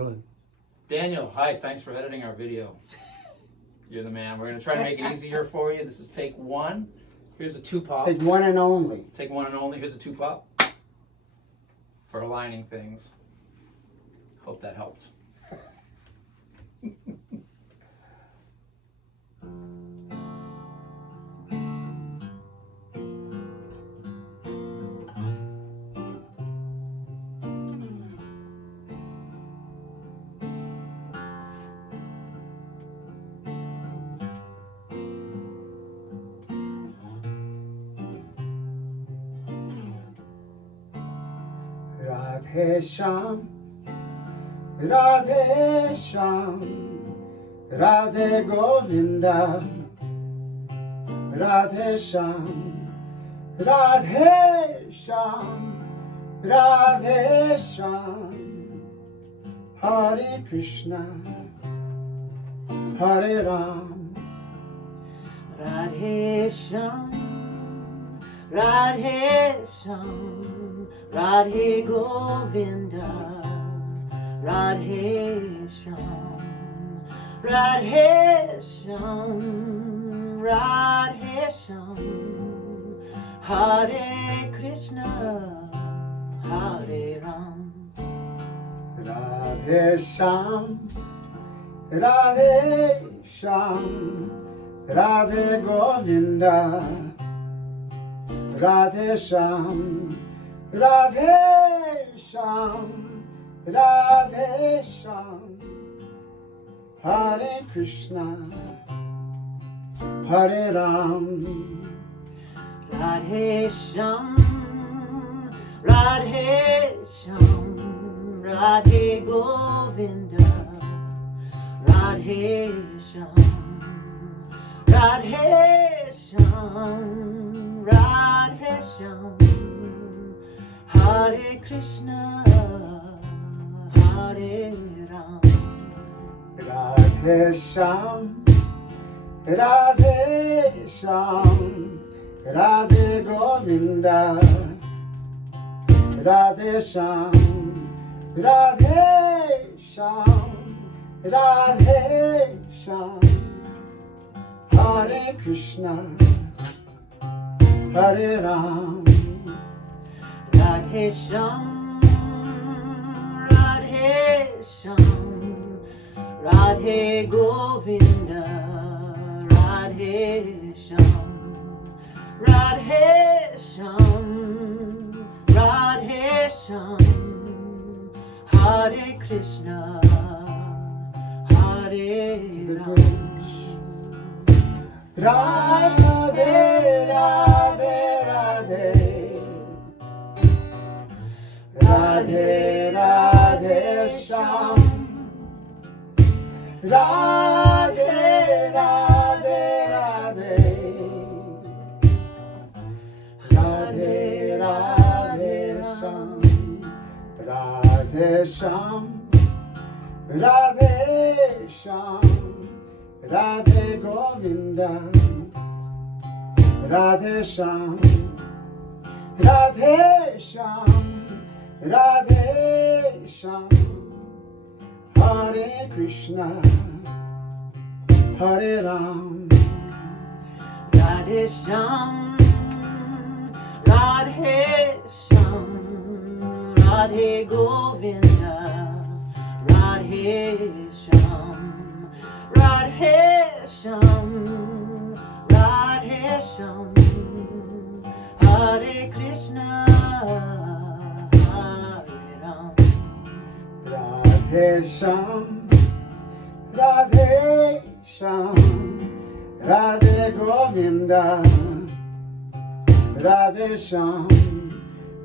good. Daniel, hi, thanks for editing our video. You're the man. We're going to try to make it easier for you. This is take one. Here's a two pop. Take one and only. Take one and only. Here's a two pop for aligning things. Hope that helped. Radhe Sham, Radhe Sham, Radhe Govinda, Radhe Sham, Radhe Sham, Radhe Sham, Hare Krishna, Hare Ram, Radhe Sham, Radhe Sham, Radhe Govinda, Radhe Sham, Radhe Sham, Radhe Sham, Hare Krishna, Hare Ram. Radhe Sham, Radhe Sham, Radhe Govinda, Radhe Sham, Radhe Sham, Radhe Sham, Hare Krishna, Hare Ram, Radhe Sham, Radhe Sham, Radhe Govinda, Radhe Sham, Radhe Sham, Radhe Sham, Hare Krishna, Hare Ram. Radhe Sham, Radhe Sham, Radhe Govinda, Radhe Sham, Radhe Sham, Radhe Sham, Hare Krishna, Hare Ram, Radhe Sham, Radhe Sham, Radhe Govinda, Radhe Sham, Radhe Sham, Radhe Sham, Hare Krishna, Hare Ram. Radhe, Radhe, Radhe, Radhe, Radhe Sham, Radhe, Radhe, Radhe, Radhe, Radhe Sham, Radhe Sham, Radhe Sham, Radhe Govinda, Radhe Sham, Radhe Sham, Radhe Sham, Hare Krishna, Hare Ram, Radhe Sham, Radhe Sham, Radhe Govinda, Radhe Sham, Radhe Sham, Radhe Sham, Hare Krishna, Hare Ram. Radhe Sham, Radhe Sham, Radhe Govinda, Radhe Sham,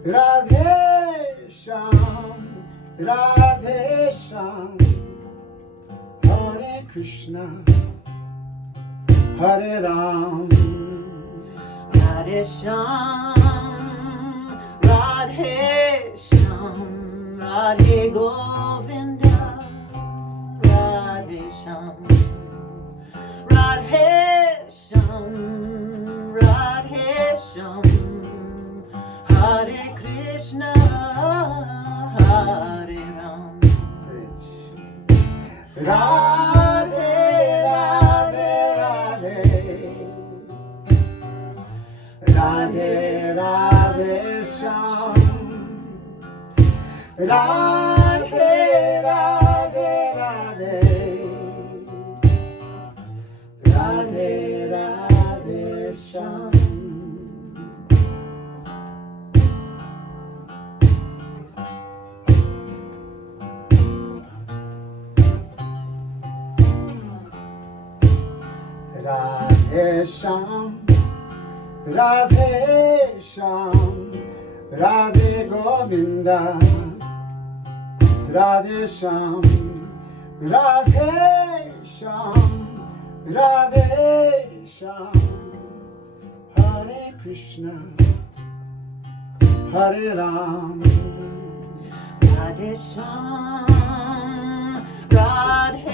Radhe Sham, Radhe Sham, Hare Krishna, Hare Ram, Radhe Sham, Radhe Sham, Radhe Govinda, Radhe Sham, Radhe Sham, Radhe Sham, Hare Krishna, Hare Ram. Radhe, Radhe, Radhe, Radhe, Radhe, Shyam. Radhe, Radhe, Radhe, Radhe, Radhe, Shyam. Radhe Shyam, Radhe Shyam, Radhe Govinda, Radhe Shyam, Radhe Shyam, Radhe Shyam, Hare Krishna, Hare Ram, Radhe Shyam, Radhe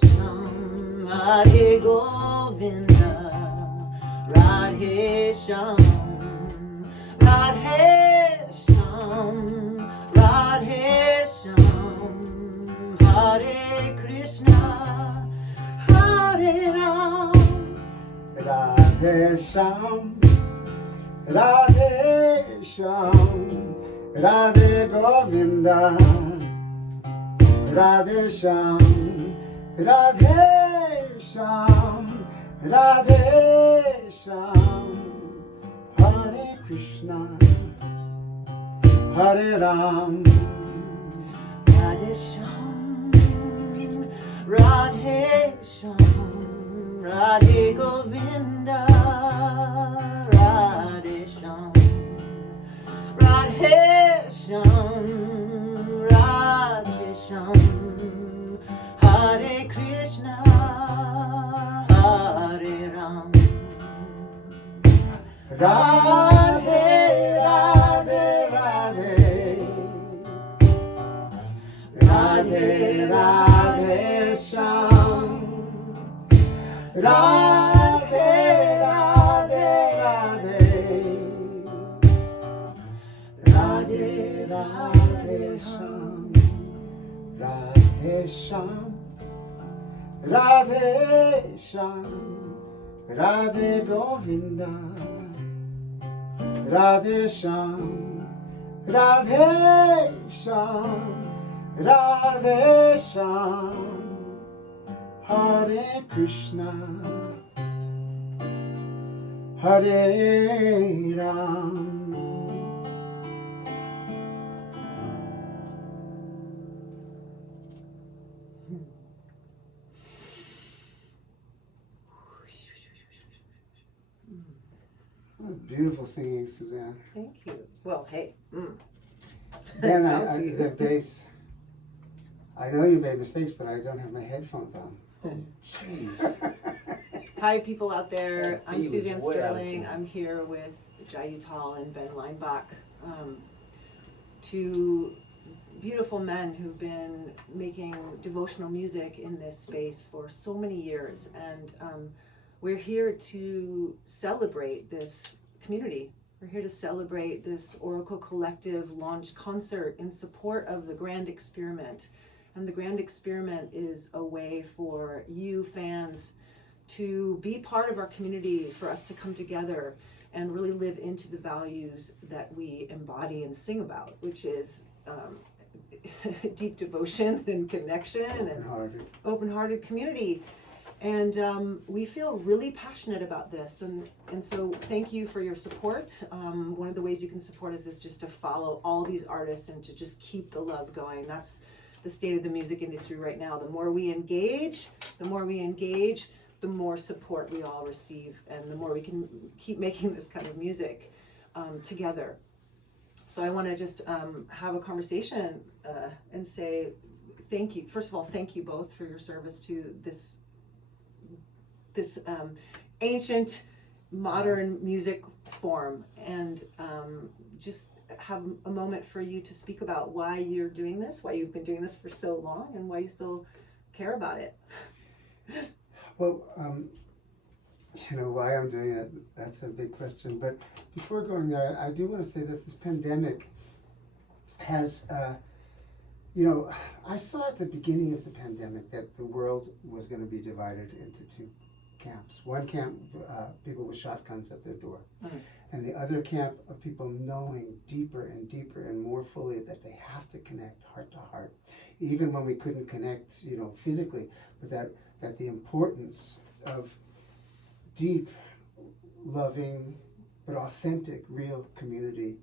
Shyam, Radhe Govinda, Radhe Shyam, Radhe Shyam, Radhe Shyam, Hare Krishna, Hare Ram. Radhe Shyam, Radhe Shyam, Radhe Govinda, Radhe Shyam, Radhe Shyam, Radhe Shyam, Hare Krishna, Hare Ram, Radhe Shyam, Radhe Shyam, Radhe Govinda, Radhe Shyam, Radhe Shyam, Radhe Shyam, Hare Krishna, Hare Ram. Radhe, Radhe, Radhe, Radhe, Radhe Shyam, Radhe, Radhe, Radhe, Radhe, Radhe Shyam, Radhe Shyam, Radhe Shyam, Radhe Govinda, Radhe Shyam, Radhe Shyam, Radhe Shyam, Hare Krishna, Hare Ram. Beautiful singing, Suzanne. Thank you. Well, hey. Ben, Bounty. the bass. I know you made mistakes, but I don't have my headphones on. Jeez. Hi, people out there. That I'm beat was Suzanne way out of Sterling. tune. I'm here with Jai Utal and Ben Leinbach, two beautiful men who've been making devotional music in this space for so many years. And we're here to celebrate this community. We're here to celebrate this Oracle Collective launch concert in support of the Grand Experiment. And the Grand Experiment is a way for you fans to be part of our community, for us to come together and really live into the values that we embody and sing about, which is deep devotion and connection and open-hearted community. And we feel really passionate about this, and so thank you for your support. One of the ways you can support us is just to follow all these artists and to just keep the love going. That's the state of the music industry right now. The more we engage, the more support we all receive, and the more we can keep making this kind of music together. So I want to just have a conversation and say thank you. First of all, thank you both for your service to this ancient modern music form, and just have a moment for you to speak about why you're doing this, why you've been doing this for so long, and why you still care about it. Well, why I'm doing it, that's a big question. But before going there, I do want to say that this pandemic has You know, I saw at the beginning of the pandemic that the world was going to be divided into two camps. One camp, people with shotguns at their door, and the other camp of people knowing deeper and deeper and more fully that they have to connect heart to heart, even when we couldn't connect, you know, physically, but that the importance of deep, loving, but authentic, real community.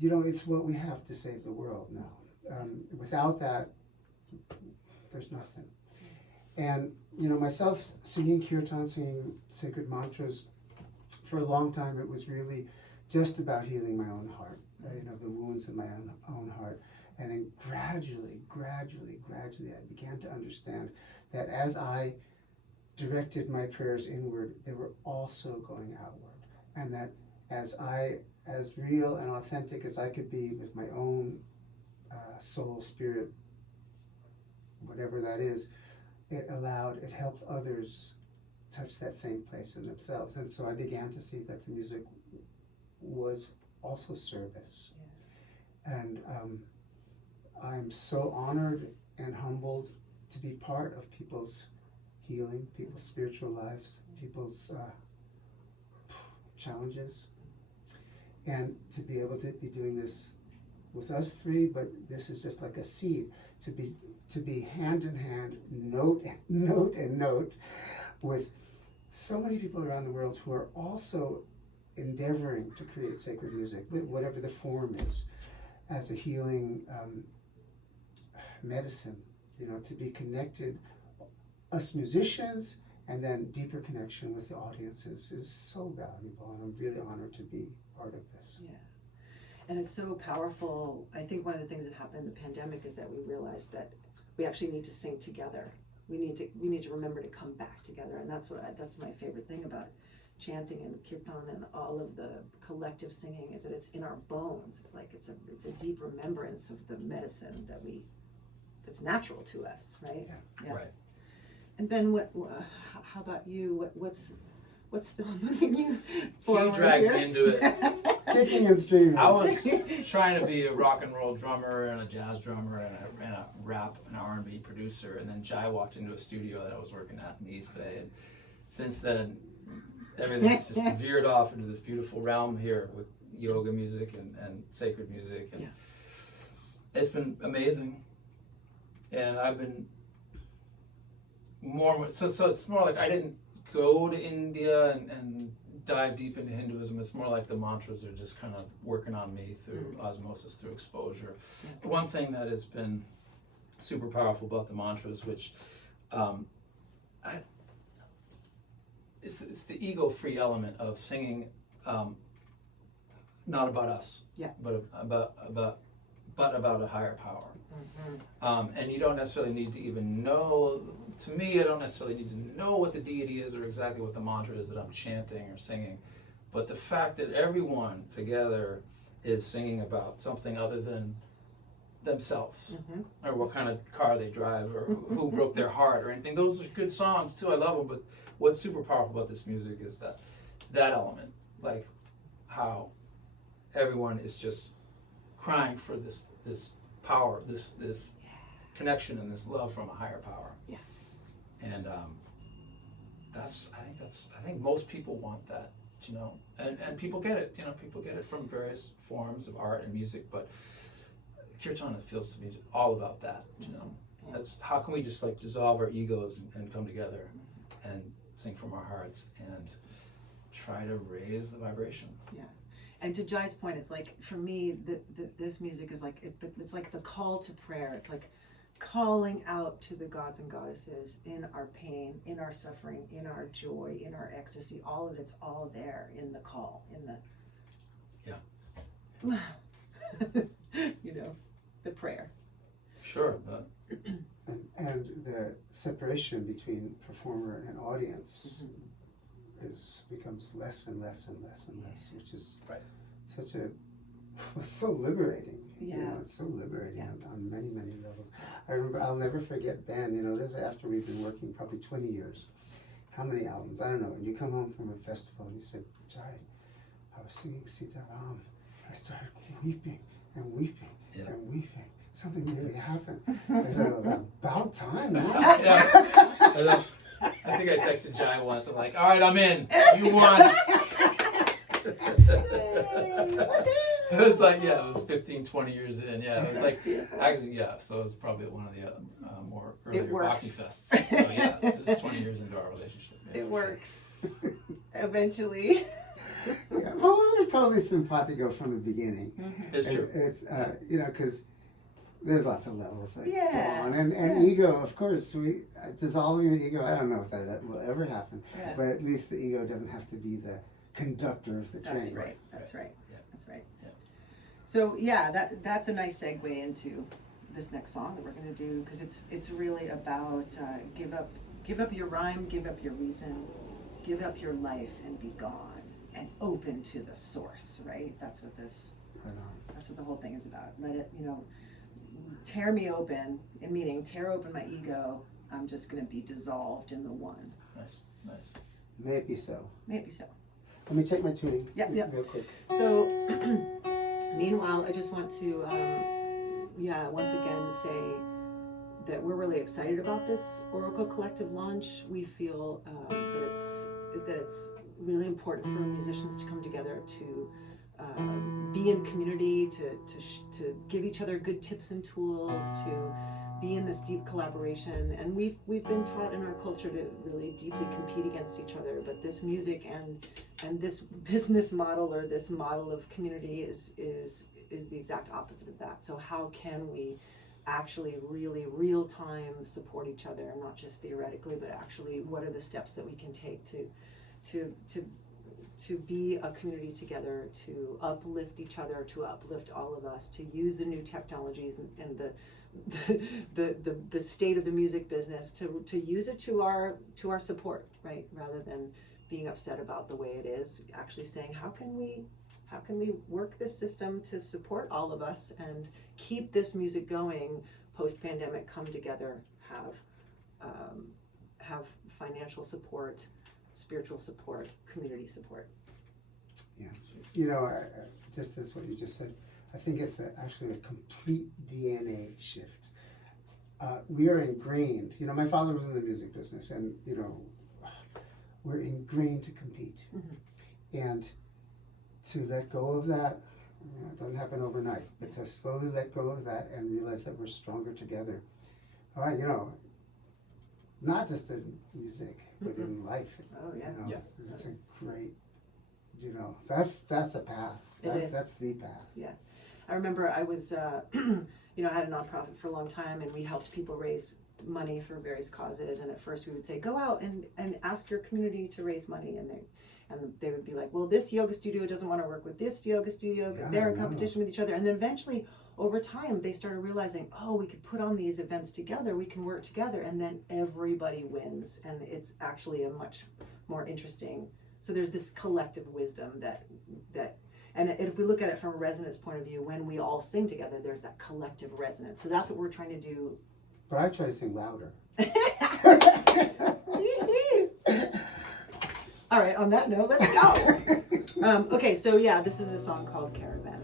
You know, it's what we have to save the world now. Without that, there's nothing. And, you know, myself singing kirtan, singing sacred mantras, for a long time it was really just about healing my own heart, you know, the wounds in my own heart. And then gradually, I began to understand that as I directed my prayers inward, they were also going outward. And that as real and authentic as I could be with my own soul, spirit, whatever that is, it helped others touch that same place in themselves. And so I began to see that the music was also service. Yeah. And I'm so honored and humbled to be part of people's healing, people's spiritual lives, people's challenges, and to be able to be doing this with us three. But this is just like a seed to be hand in hand, note and note, with so many people around the world who are also endeavoring to create sacred music, whatever the form is, as a healing medicine. You know, to be connected, us musicians, and then deeper connection with the audiences is so valuable, and I'm really honored to be part of this. Yeah. And it's so powerful. I think one of the things that happened in the pandemic is that we realized that we actually need to sing together. We need to remember to come back together, and that's my favorite thing about chanting and kirtan and all of the collective singing, is that it's in our bones. It's like it's a deep remembrance of the medicine that's natural to us, right? Yeah. Right. And Ben, how about you? What's still moving you forward? He dragged here? me into it. Kicking and screaming. I was trying to be a rock and roll drummer and a jazz drummer and a rap and R&B producer, and then Jai walked into a studio that I was working at in the East Bay, and since then everything's just veered off into this beautiful realm here with yoga music and sacred music, and it's been amazing. And I've been so it's more like I didn't go to India and dive deep into Hinduism. It's more like the mantras are just kind of working on me through osmosis, through exposure. Yeah. One thing that has been super powerful about the mantras, which it's the ego-free element of singing, not about us, but about a higher power. And you don't necessarily need to even know. To me, I don't necessarily need to know what the deity is or exactly what the mantra is that I'm chanting or singing, but the fact that everyone together is singing about something other than themselves, or what kind of car they drive, or who broke their heart, or anything. Those are good songs too. I love them. But what's super powerful about this music is that element, like how everyone is just crying for this power, this connection and this love from a higher power. Yes. And I think most people want that, you know, and people get it, you know, people get it from various forms of art and music, but kirtan, it feels to me all about that, you know. That's how can we just like dissolve our egos and come together and sing from our hearts and try to raise the vibration. Yeah. And to Jai's point, it's like, for me, this music is like, it's like the call to prayer. It's like calling out to the gods and goddesses in our pain, in our suffering, in our joy, in our ecstasy. All of it's all there in the call, in the, you know, the prayer. Sure. And the separation between performer and audience becomes less and less and less and less, which is such it's so liberating. Yeah. You know, it's so liberating on many, many levels. I remember, I'll never forget Ben, you know, this is after we've been working probably 20 years. How many albums? I don't know. And you come home from a festival and you said, Jai, I was singing Sita Ram. I started weeping. and weeping Yeah. and weeping. Something really happened. I said, well, about time now. Yeah. I think I texted Jai once. I'm like, all right, I'm in. You won. It was like, yeah, it was 15, 20 years in. Yeah, it was like, actually, yeah, so it was probably one of the more earlier Rocky Fests. So yeah, it was 20 years into our relationship. Yeah, It for works. Eventually. Yeah. Well, we were totally simpatico from the beginning. Sure. It's true. It's you know, because there's lots of levels that Yeah, go on, and yeah. ego, of course, we dissolving the ego. I don't know if that will ever happen, Yeah. but at least the ego doesn't have to be the conductor of the train. That's right. That's right. Yeah. That's right. Yeah. So yeah, that's a nice segue into this next song that we're gonna do, because it's really about give up your rhyme, give up your reason, give up your life and be gone and open to the source. Right. That's what Right on. That's what the whole thing is about. Let it, tear me open, meaning tear open my ego. I'm just gonna be dissolved in the one. Nice. Maybe so. Maybe so. Let me check my tuning. Yep. Real quick. So, meanwhile, I just want to, once again say that we're really excited about this Oracle Collective launch. We feel that it's really important for musicians to come together to be in community, to give each other good tips and tools, to be in this deep collaboration. And we've been taught in our culture to really deeply compete against each other, but this music and this business model, or this model of community, is the exact opposite of that. So how can we actually really real time support each other, not just theoretically, but actually what are the steps that we can take to be a community together, to uplift each other, to uplift all of us, to use the new technologies and the state of the music business to use it to our support, right? Rather than being upset about the way it is, actually saying how can we work this system to support all of us and keep this music going post-pandemic, come together, have financial support, spiritual support, community support. Yeah. Just as what you just said, I think it's actually a complete DNA shift. We are ingrained, my father was in the music business, and, we're ingrained to compete. Mm-hmm. And to let go of that, it doesn't happen overnight, but to slowly let go of that and realize that we're stronger together. All right, not just in music, but in life. Oh, yeah. Yeah. It's a great, that's a path. It is. That's the path. Yeah. I remember I was, I had a nonprofit for a long time, and we helped people raise money for various causes. And at first we would say, go out and ask your community to raise money. And they would be like, well, this yoga studio doesn't want to work with this yoga studio because they're in competition with each other. And then eventually, over time, they started realizing, we could put on these events together, we can work together, and then everybody wins. And it's actually a much more interesting, so there's this collective wisdom that and if we look at it from a resonance point of view, when we all sing together, there's that collective resonance. So that's what we're trying to do. But I try to sing louder. All right, on that note, let's go. Okay, so yeah, this is a song called Caravan.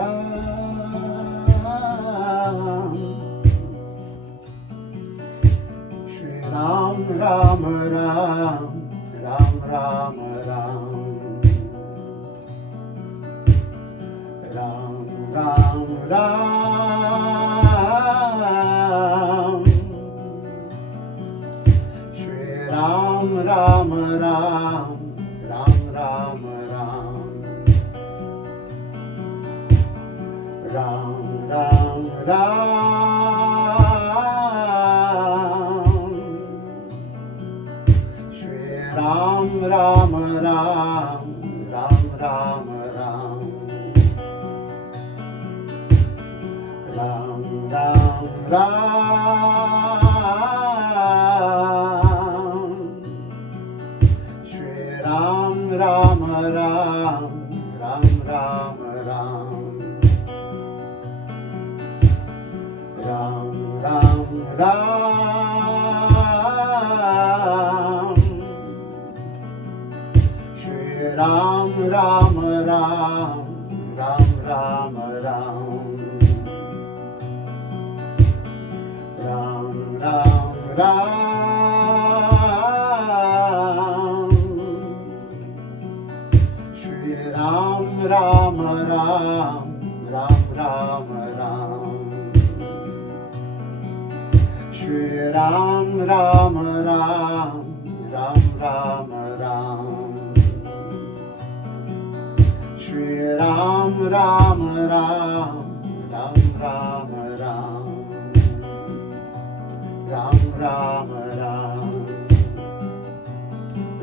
Shri Ram Ram Ram, Ram Ram Ram, Ram Ram Ram, Shri Ram Ram Ram, Ram Ram Ram, Ram Ram Ram, Shri Ram Ram Ram, Ram Ram Ram, Ram Ram Ram, Shri Ram Ram Ram, Ram Ram Ram, Ram Ram Ram, Shri Ram Ram Ram, Ram Ram Ram, Ram Ram Ram, Shri Ram Ram Ram, Ram Ram Ram, Shri Ram Ram Ram, Ram Ram Ram, Shri Ram Ram Ram, Ram Ram Ram, Ram Ram Ram,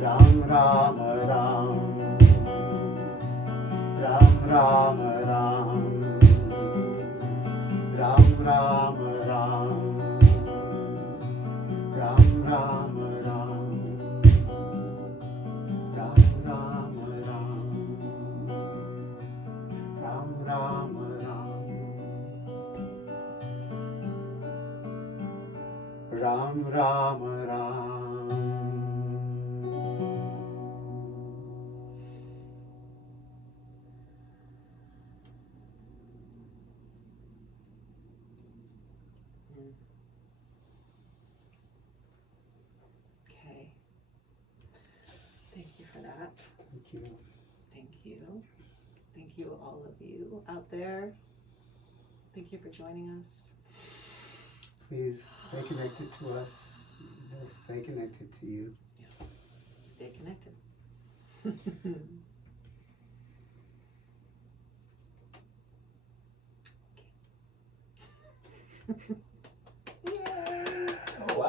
Ram Ram Ram, Ram Ram Ram, Ram Ram Ram, Ram Ram Ram, Ram Ram Ram, Ram Ram Ram, Ram Ram Ram. Okay. Thank you for that. Thank you. Thank you. Thank you, all of you out there. Thank you for joining us. Please stay connected to us. We'll stay connected to you. Stay connected. Okay.